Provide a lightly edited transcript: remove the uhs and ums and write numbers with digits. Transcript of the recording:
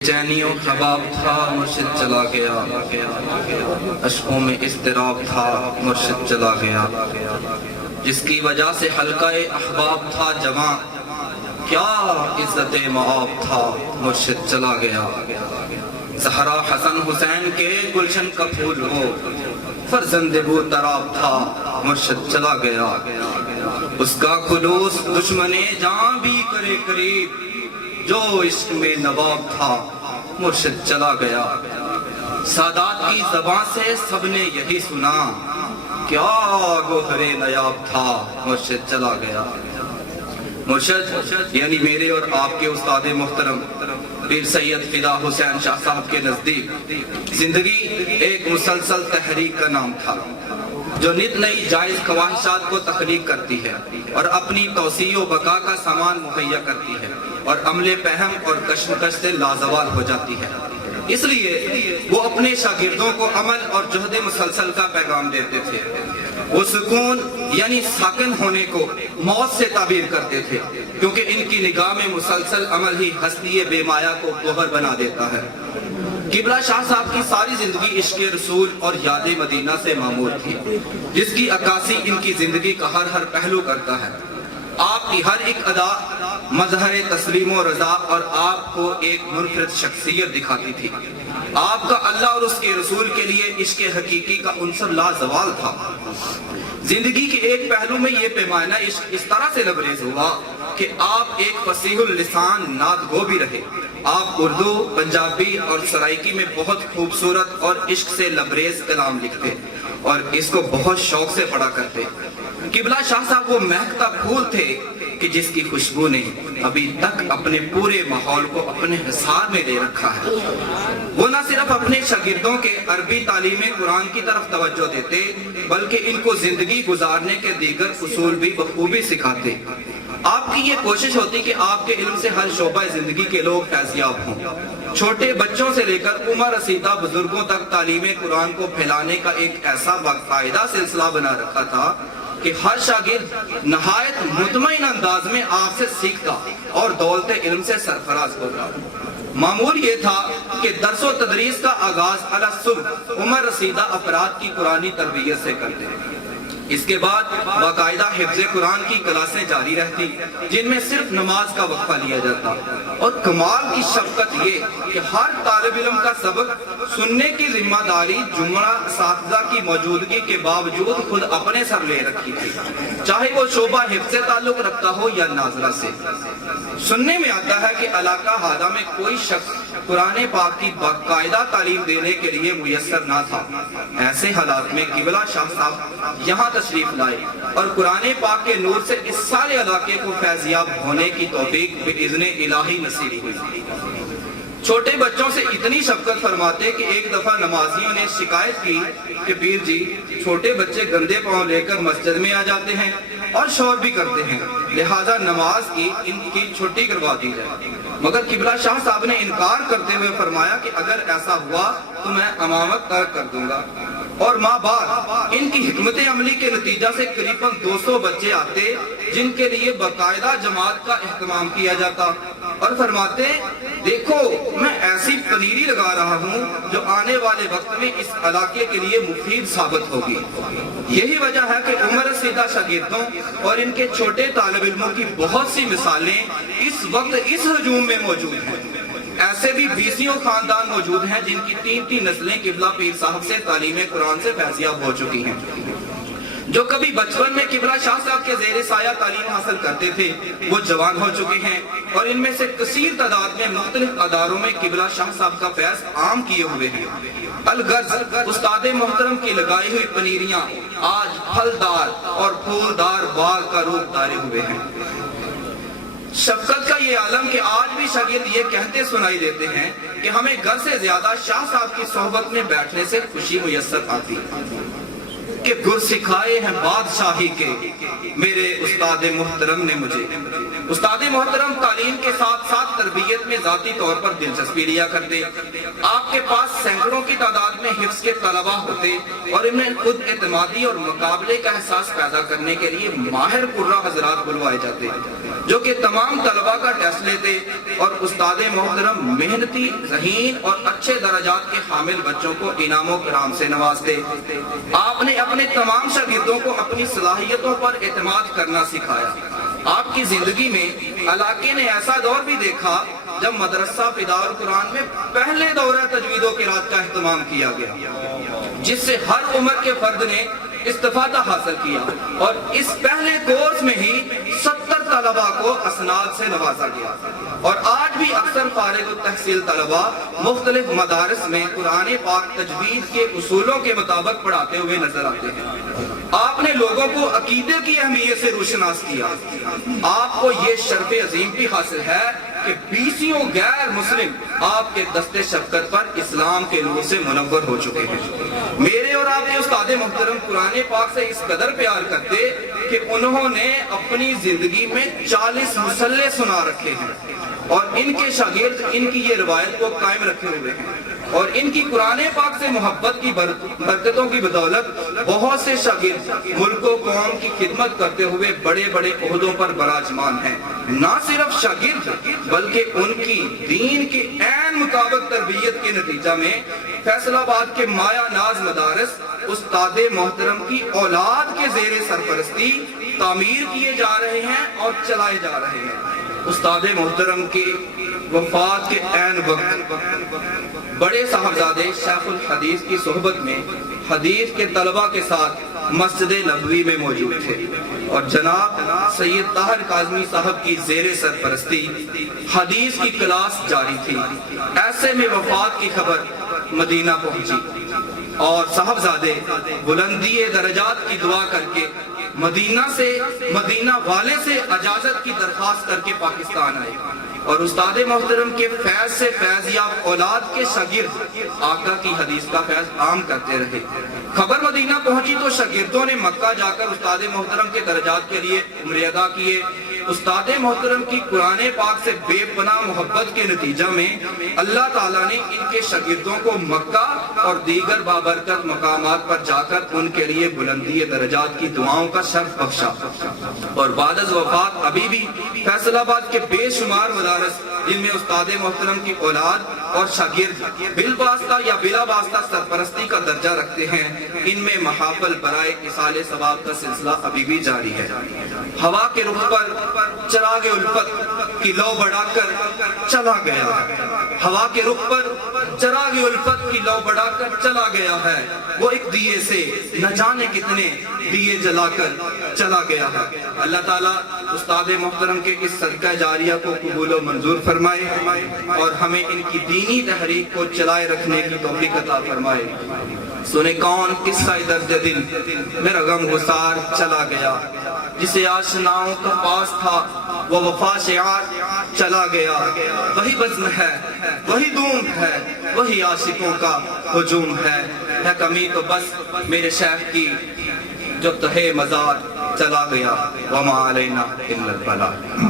چینیوں خباب تھا مرشد چلا گیا، اشکوں میں اضطراب تھا مرشد چلا گیا، جس کی وجہ سے حلقہ احباب تھا جواں، کیا عزت معاب تھا مرشد چلا گیا۔ زہرا حسن حسین کے گلشن کا پھول ہو، فرزند بو تراب تھا مرشد چلا گیا، اس کا خلوص دشمن جاں بھی کرے قریب، جو عشق میں نواب تھا مرشد چلا گیا۔ سادات کی زبان سے سب نے یہی سنا، کیا گوہر نیاب تھا مرشد چلا گیا۔ مرشد یعنی میرے اور آپ کے استاد محترم پیر سید فدا حسین شاہ صاحب کے نزدیک زندگی ایک مسلسل تحریک کا نام تھا، جو نت نئی جائز خواہشات کو تخلیق کرتی ہے اور اپنی توسیع و بقا کا سامان مہیا کرتی ہے اور عمل پہم اور کشمکش سے لازوال ہو جاتی ہے۔ اس لیے وہ اپنے شاگردوں کو عمل اور جہد مسلسل کا پیغام دیتے تھے۔ وہ سکون یعنی ساکن ہونے کو موت سے تعبیر کرتے تھے، کیونکہ ان کی نگاہ میں مسلسل عمل ہی ہستی بے مایا کو گوہر بنا دیتا ہے۔ قبلہ شاہ صاحب کی ساری زندگی عشق رسول اور یاد مدینہ سے معمور تھی، جس کی عکاسی ان کی زندگی کا ہر پہلو کرتا ہے۔ آپ کی ہر ایک ادا مظہر تسلیم و رضا اور آپ کو ایک منفرد شخصیت دکھاتی تھی۔ آپ کا اللہ اور اس کے رسول کے لیے عشق حقیقی کا عنصر لازوال تھا۔ زندگی کے ایک پہلو میں یہ پیمانہ عشق اس طرح سے لبریز ہوا کہ آپ ایک فصیح اللسان نعت گو بھی رہے۔ آپ اردو، پنجابی اور سرائکی میں بہت خوبصورت اور عشق سے لبریز کلام لکھتے اور اس کو بہت شوق سے پڑھا کرتے۔ قبلہ شاہ صاحب وہ مہکتا پھول تھے کہ جس کی خوشبو نے ابھی تک اپنے پورے ماحول کو اپنے حصار میں لے رکھا ہے۔ وہ نہ صرف اپنے شاگردوں کے عربی تعلیم قرآن کی طرف توجہ دیتے، بلکہ ان کو زندگی گزارنے کے دیگر اصول بھی بخوبی سکھاتے۔ آپ کی یہ کوشش ہوتی کہ آپ کے علم سے ہر شعبہ زندگی کے لوگ فیضیاب ہوں۔ چھوٹے بچوں سے لے کر عمر رسیدہ بزرگوں تک تعلیم قرآن کو پھیلانے کا ایک ایسا باقاعدہ سلسلہ بنا رکھا تھا کہ ہر شاگرد نہایت مطمئن انداز میں آپ سے سیکھتا اور دولت علم سے سرفراز ہوتا۔ معمول یہ تھا کہ درس و تدریس کا آغاز علی الصبح عمر رسیدہ افراد کی قرآنی تربیت سے کرتے ہیں۔ اس کے بعد باقاعدہ حفظ قرآن کی کلاسیں جاری رہتی، جن میں صرف نماز کا وقفہ لیا جاتا، اور کمال کی شفقت یہ کہ ہر طالب علم کا سبق سننے کی ذمہ داری جملہ اساتذہ کی موجودگی کے باوجود خود اپنے سر لے رکھی تھی، چاہے وہ شعبہ حفظ سے تعلق رکھتا ہو یا ناظرہ سے۔ سننے میں آتا ہے کہ علاقہ ہادہ میں کوئی شخص قرآن پاک کی باقاعدہ تعلیم دینے کے لیے میسر نہ تھا۔ ایسے حالات میں قبلہ شاہ صاحب یہاں تشریف لائے اور قرآن پاک کے نور سے اس سارے علاقے کو فیضیاب ہونے کی توفیق بإذن الہی نصیب ہوئی۔ چھوٹے بچوں سے اتنی شفقت فرماتے کہ ایک دفعہ نمازیوں نے شکایت کی کہ پیر جی، چھوٹے بچے گندے پاؤں لے کر مسجد میں آ جاتے ہیں اور شور بھی کرتے ہیں، لہٰذا نماز کی ان کی چھٹی کروا دی جائے۔ مگر قبلہ شاہ صاحب نے انکار کرتے ہوئے فرمایا کہ اگر ایسا ہوا تو میں امامت ترک کر دوں گا۔ اور ماں بعد ان کی حکمت عملی کے نتیجہ سے قریباً 200 بچے آتے، جن کے لیے باقاعدہ جماعت کا اہتمام کیا جاتا، اور فرماتے دیکھو میں ایسی پنیری لگا رہا ہوں جو آنے والے وقت میں اس علاقے کے لیے مفید ثابت ہوگی۔ یہی وجہ ہے کہ عمر رسیدہ شاگردوں اور ان کے چھوٹے طالب علموں کی بہت سی مثالیں اس وقت اس ہجوم میں موجود ہیں۔ ایسے بھی 20 خاندان موجود ہیں جن کی 3 نسلیں قبلہ پیر صاحب سے تعلیم قرآن سے فیضیاب ہو چکی ہیں۔ جو کبھی بچپن میں قبلہ شاہ صاحب کے زیر سایہ تعلیم حاصل کرتے تھے، وہ جوان ہو چکے ہیں، اور ان میں سے کثیر تعداد میں مختلف اداروں میں قبلہ شاہ صاحب کا فیض عام کیے ہوئے ہیں۔ الغرض استاد محترم کی لگائی ہوئی پنیریاں آج پھلدار اور پھولدار باغ کا روپ دھارے ہوئے ہیں۔ شفقت کا یہ عالم کہ آج بھی شاگرد یہ کہتے سنائی دیتے ہیں کہ ہمیں گھر سے زیادہ شاہ صاحب کی صحبت میں بیٹھنے سے خوشی میسر آتی، کہ گر سکھائے ہیں بادشاہی کے میرے استاد محترم نے مجھے۔ استاد محترم تعلیم کے ساتھ ساتھ تربیت میں ذاتی طور پر دلچسپی لیا کرتے. آپ کے پاس سینکڑوں کی تعداد میں حفظ کے طلبہ ہوتے اور انہیں خود اعتمادی اور مقابلے کا احساس پیدا کرنے کے لیے ماہر قرہ حضرات بلوائے جاتے جو کہ تمام طلبہ کا ٹیسٹ لیتے اور استاد محترم محنتی، ذہین اور اچھے درجات کے حامل بچوں کو انعام و کرام سے نوازتے. آپ نے اپنے تمام شاگردوں کو اپنی صلاحیتوں پر اعتماد کرنا سکھایا. آپ کی زندگی میں علاقے نے ایسا دور بھی دیکھا جب مدرسہ فداء القرآن میں پہلے دورہ تجوید و قرات کا اہتمام کیا گیا، جس سے ہر عمر کے فرد نے استفادہ حاصل کیا اور اس پہلے کورس میں ہی 70 طلبہ کو اسناد سے نوازا گیا. اور آج بھی اکثر فارغ التحصیل طلبہ مختلف مدارس میں قرآن پاک تجوید کے اصولوں کے مطابق پڑھاتے ہوئے نظر آتے ہیں. آپ نے لوگوں کو عقیدے کی اہمیت سے روشناس کیا. آپ کو یہ شرف عظیم بھی حاصل ہے کہ 20 غیر مسلم آپ کے دستے شفقت پر اسلام کے نور سے منور ہو چکے ہیں. میرے اور آپ کے استاد محترم قرآن پاک سے اس قدر پیار کرتے کہ انہوں نے اپنی زندگی میں 40 مصلے سنا رکھے ہیں اور ان کے شاگرد ان کی یہ روایت کو قائم رکھے ہوئے ہیں. اور ان کی قرآن پاک سے محبت کی برکتوں کی بدولت بہت سے شاگرد ملک و قوم کی خدمت کرتے ہوئے بڑے بڑے عہدوں پر براجمان ہیں. نہ صرف شاگرد بلکہ ان کی دین کے عین مطابق تربیت کے نتیجہ میں فیصل آباد کے مایا ناز مدارس استاد محترم کی اولاد کے زیر سرپرستی تعمیر کیے جا رہے ہیں اور چلائے جا رہے ہیں. استاد محترم کی وفات کے عین وقت بڑے صاحبزادے شیخ الحدیث کی صحبت میں حدیث کے طلبہ کے ساتھ مسجد نبوی میں موجود تھے اور جناب سید طاہر کاظمی صاحب کی زیر سرپرستی حدیث کی کلاس جاری تھی. ایسے میں وفات کی خبر مدینہ پہنچی اور صاحبزادے بلندی درجات کی دعا کر کے مدینہ والے سے اجازت کی درخواست کر کے پاکستان آئے اور استاد محترم کے فیض سے فیض یاب اولاد کے شاگرد آقا کی حدیث کا فیض عام کرتے رہے. خبر مدینہ پہنچی تو شاگردوں نے مکہ جا کر استاد محترم کے درجات کے لیے عمرے ادا کیے. استاد محترم کی قرآن پاک سے بے پناہ محبت کے نتیجہ میں اللہ تعالیٰ نے ان کے شاگردوں کو مکہ اور دیگر بابرکت مقامات پر جا کر ان کے لیے بلندی درجات کی دعاؤں کا شرف بخشا. اور بعد از وفات ابھی بھی فیصل آباد کے بے شمار مدارس جن میں استاد محترم کی اولاد اور شاگرد بالواسطہ یا بلا واسطہ سرپرستی کا درجہ رکھتے ہیں، ان میں محافل برائے اصال ثواب کا سلسلہ ابھی بھی جاری ہے. ہوا کے رخ پر چراغ الفت کی لو بڑھا کر چلا گیا ہے. ہوا کے رخ پر چراغ الفت کی لو بڑھا کر چلا گیا ہے. وہ ایک دیے سے نہ جانے کتنے دیے جلا کر چلا گیا ہے. اللہ تعالیٰ استاد محترم کے اس صدقہ جاریہ کو قبول و منظور فرمائے اور ہمیں ان کی دینی تحریک کو چلائے رکھنے کی توفیق عطا فرمائے. سنے کون قصہ درد دل میرا غم گسار چلا گیا، جسے آشناؤں کا پاس تھا وہ وفا شعار چلا گیا. وہی بزم ہے، وہی دوم ہے، وہی عاشقوں کا ہجوم ہے. کمی تو بس میرے شیخ کی جو تہے مزار چلا گیا. وما علینا الا البلاغ.